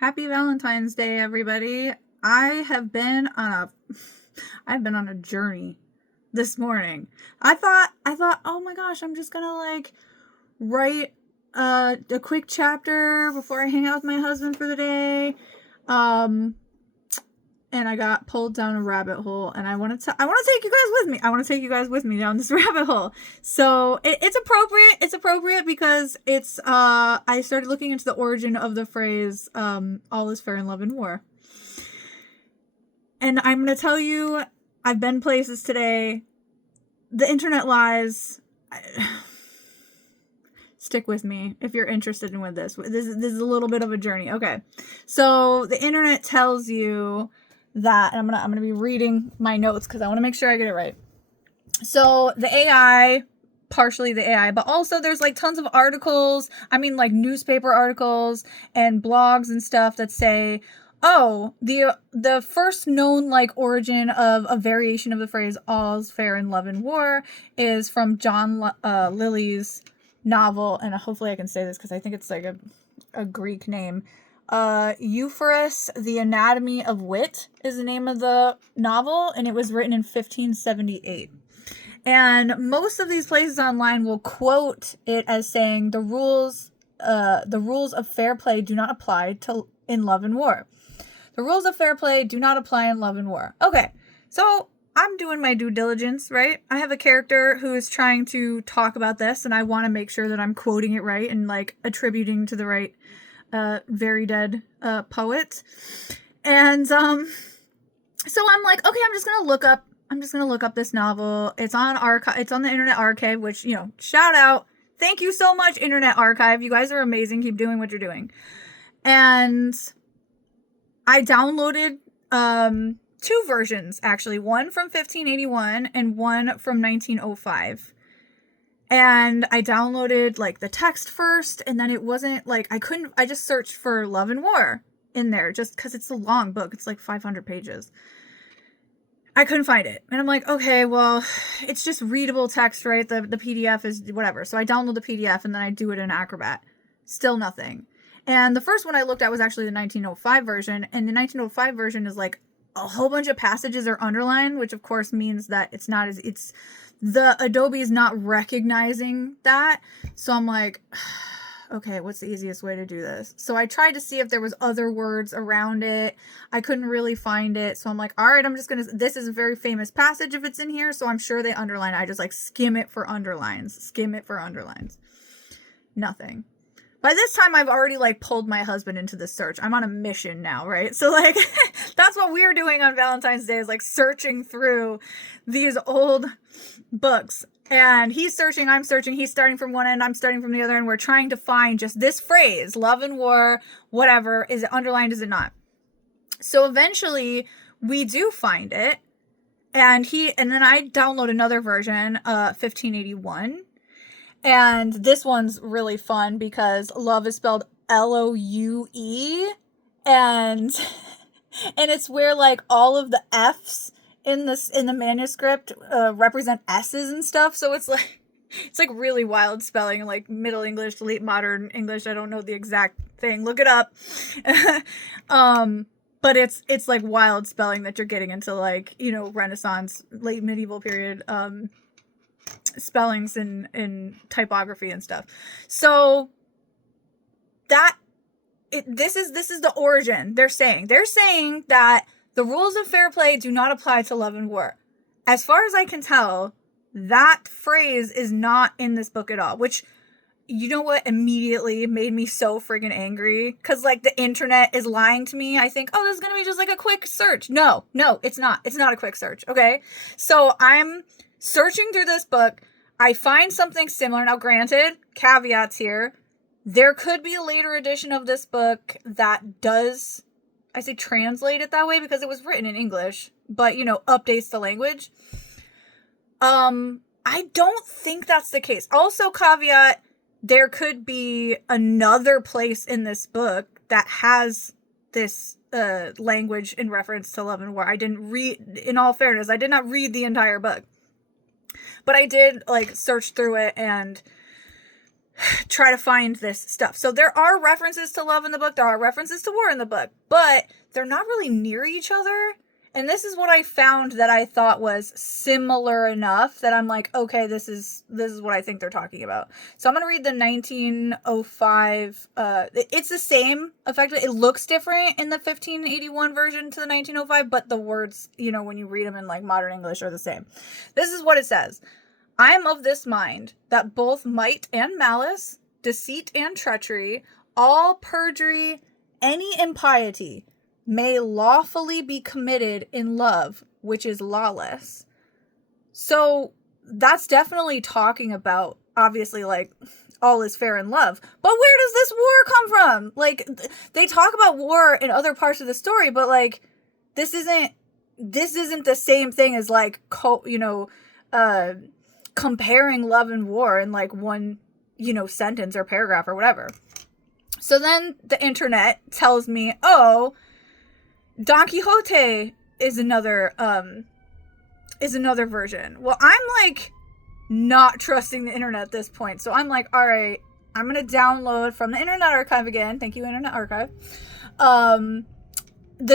Happy Valentine's Day, everybody. I have been on a I've been on a journey this morning. I thought, oh my gosh, I'm just gonna write a quick chapter before I hang out with my husband for the day. Um and I got pulled down a rabbit hole, and I want to take you guys with me. I want to take you guys with me down this rabbit hole. So it's appropriate. It's appropriate because it's I started looking into the origin of the phrase all is fair in love and war. And I'm going to tell you, I've been places today. The internet lies. Stick with me if you're interested in this. This is a little bit of a journey. Okay. So the internet tells you that, and I'm gonna be reading my notes because I want to make sure I get it right. So the AI, partially the AI, but also there's tons of articles. I mean, newspaper articles and blogs and stuff that say, oh, the first known origin of a variation of the phrase "all's fair in love and war" is from John Lyly's novel, and hopefully I can say this because I think it's a Greek name. Euphues, The Anatomy of Wit is the name of the novel, and it was written in 1578. And most of these places online will quote it as saying the rules of fair play do not apply in love and war. The rules of fair play do not apply in love and war. Okay, so I'm doing my due diligence, right? I have a character who is trying to talk about this, and I want to make sure that I'm quoting it right and attributing to the right very dead poet. And so I'm like, okay, I'm just gonna look up this novel. It's on the Internet Archive, which, shout out, thank you so much, Internet Archive. You guys are amazing. Keep doing what you're doing. And I downloaded two versions, actually, one from 1581 and one from 1905. And I downloaded the text first, and then it wasn't I just searched for love and war in there just because it's a long book. It's 500 pages. I couldn't find it. And I'm like, okay, well, it's just readable text, right? The PDF is whatever. So I download the PDF and then I do it in Acrobat. Still nothing. And the first one I looked at was actually the 1905 version. And the 1905 version is a whole bunch of passages are underlined, which of course means that the Adobe is not recognizing that. So I'm like, okay, what's the easiest way to do this? So I tried to see if there was other words around it. I couldn't really find it. So I'm like, all right, this is a very famous passage if it's in here. So I'm sure they underline it. I just skim it for underlines. Nothing. By this time, I've already pulled my husband into the search. I'm on a mission now, right? So that's what we're doing on Valentine's Day is searching through these old books. And he's searching, I'm searching, he's starting from one end, I'm starting from the other, and we're trying to find just this phrase, love and war, whatever. Is it underlined, is it not? So eventually we do find it. And then I download another version, 1581. And this one's really fun because love is spelled Loue, and it's where all of the F's in the manuscript represent S's and stuff. So it's really wild spelling, Middle English, late modern English. I don't know the exact thing. Look it up. But it's wild spelling that you're getting into Renaissance, late medieval period spellings and typography and stuff. So this is the origin. They're saying that the rules of fair play do not apply to love and war. As far as I can tell, that phrase is not in this book at all, which, you know what, immediately made me so friggin' angry, because the internet is lying to me. I think, oh, this is gonna be just a quick search. No, it's not a quick search. Okay, so I'm searching through this book, I find something similar. Now, granted, caveats here, there could be a later edition of this book that does, I say translate it that way because it was written in English, but, updates the language. I don't think that's the case. Also, caveat, there could be another place in this book that has this language in reference to love and war. I didn't read, in all fairness, I did not read the entire book. But I did search through it, and try to find this stuff. So there are references to love in the book. There are references to war in the book, but they're not really near each other. And this is what I found that I thought was similar enough that I'm like, okay, this is what I think they're talking about. So I'm going to read the 1905. It's the same, effectively. It looks different in the 1581 version to the 1905, but the words, when you read them in like modern English are the same. This is what it says. I am of this mind, that both might and malice, deceit and treachery, all perjury, any impiety, may lawfully be committed in love, which is lawless. So that's definitely talking about, obviously, like, all is fair in love. But where does this war come from? Like, they talk about war in other parts of the story, but, like, this isn't the same thing as, like, comparing love and war in, like, one, sentence or paragraph or whatever. So then the internet tells me, oh, Don Quixote is another version. Well, I'm like not trusting the internet at this point. So I'm like, all right, I'm going to download from the Internet Archive again. Thank you, Internet Archive. The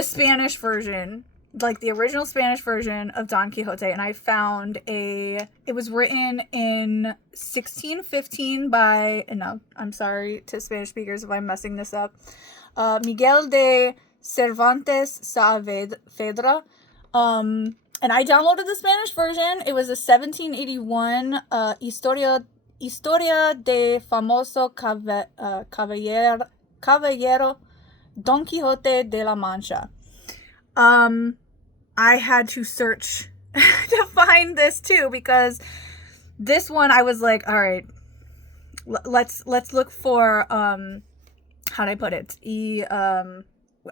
Spanish version, like the original Spanish version of Don Quixote. And I found it was written in 1615 by, no, I'm sorry to Spanish speakers if I'm messing this up, Miguel de Cervantes Saavedra. And I downloaded the Spanish version. It was a 1781 Historia de famoso caballero Don Quixote de la Mancha. I had to search to find this too, because this one I was like, all right, let's look for how do I put it?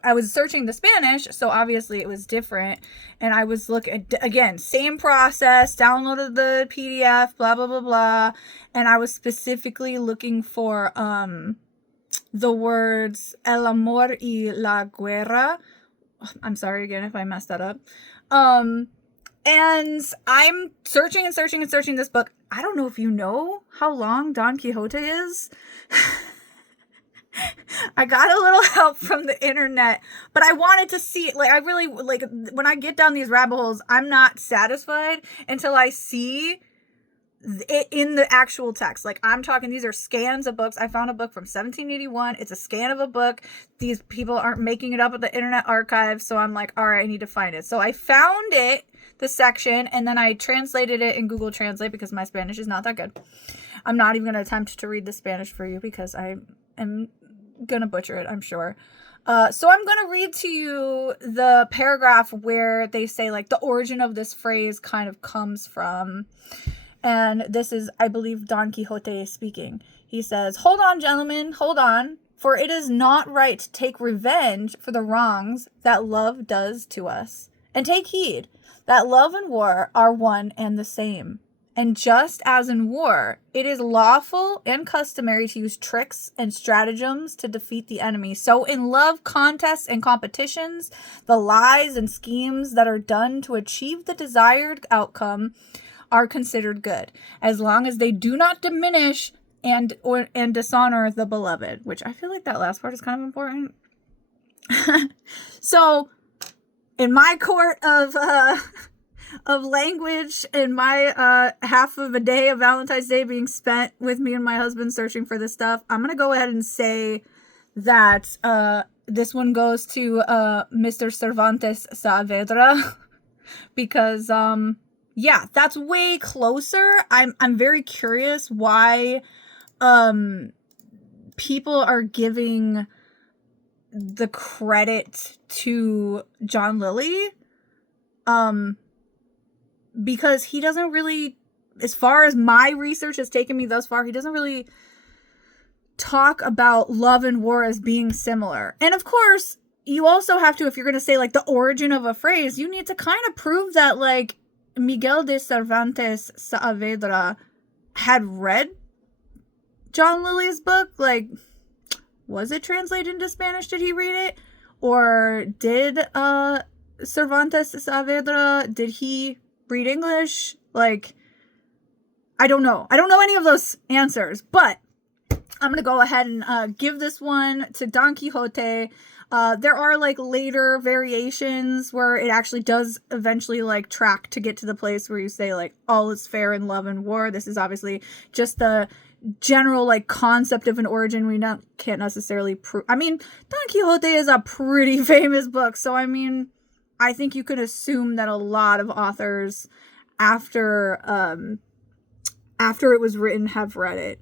I was searching the Spanish, so obviously it was different. And I was looking, again, same process, downloaded the PDF, blah, blah, blah, blah. And I was specifically looking for the words el amor y la guerra. I'm sorry again if I messed that up. And I'm searching this book. I don't know if you know how long Don Quixote is. I got a little help from the internet, but I wanted to see, like, I really, like, when I get down these rabbit holes, I'm not satisfied until I see it in the actual text. Like, I'm talking, these are scans of books. I found a book from 1781. It's a scan of a book. These people aren't making it up at the Internet Archive, so I'm like, all right, I need to find it. So I found it, the section, and then I translated it in Google Translate because my Spanish is not that good. I'm not even going to attempt to read the Spanish for you because I am gonna butcher it, I'm sure. So I'm gonna read to you the paragraph where they say, like, the origin of this phrase kind of comes from. And this is, I believe, Don Quixote speaking. He says, "Hold on, gentlemen, hold on, for it is not right to take revenge for the wrongs that love does to us. And take heed that love and war are one and the same. And just as in war, it is lawful and customary to use tricks and stratagems to defeat the enemy, so in love contests and competitions, the lies and schemes that are done to achieve the desired outcome are considered good, as long as they do not diminish and dishonor the beloved." Which I feel like that last part is kind of important. So, in my court of language, and my half of a day of Valentine's Day being spent with me and my husband searching for this stuff, I'm gonna go ahead and say that this one goes to Mr. Cervantes Saavedra because yeah, that's way closer. I'm very curious why people are giving the credit to John Lilly. Because he doesn't really, as far as my research has taken me thus far, he doesn't really talk about love and war as being similar. And of course, you also have to, if you're going to say, like, the origin of a phrase, you need to kind of prove that, like, Miguel de Cervantes Saavedra had read John Lilly's book. Like, was it translated into Spanish? Did he read it? Or did Cervantes Saavedra, did he read English? Like, I don't know. I don't know any of those answers, but I'm going to go ahead and give this one to Don Quixote. There are like later variations where it actually does eventually like track to get to the place where you say like all is fair in love and war. This is obviously just the general like concept of an origin. We can't necessarily prove. I mean, Don Quixote is a pretty famous book, so I mean, I think you could assume that a lot of authors after it was written have read it.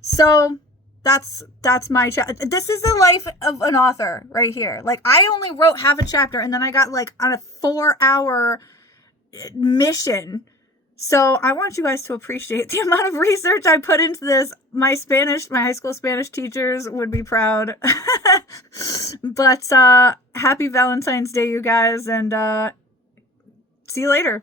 So that's my this is the life of an author right here. Like, I only wrote half a chapter and then I got like on a 4-hour mission. So I want you guys to appreciate the amount of research I put into this. My high school Spanish teachers would be proud. But happy Valentine's Day, you guys, and see you later.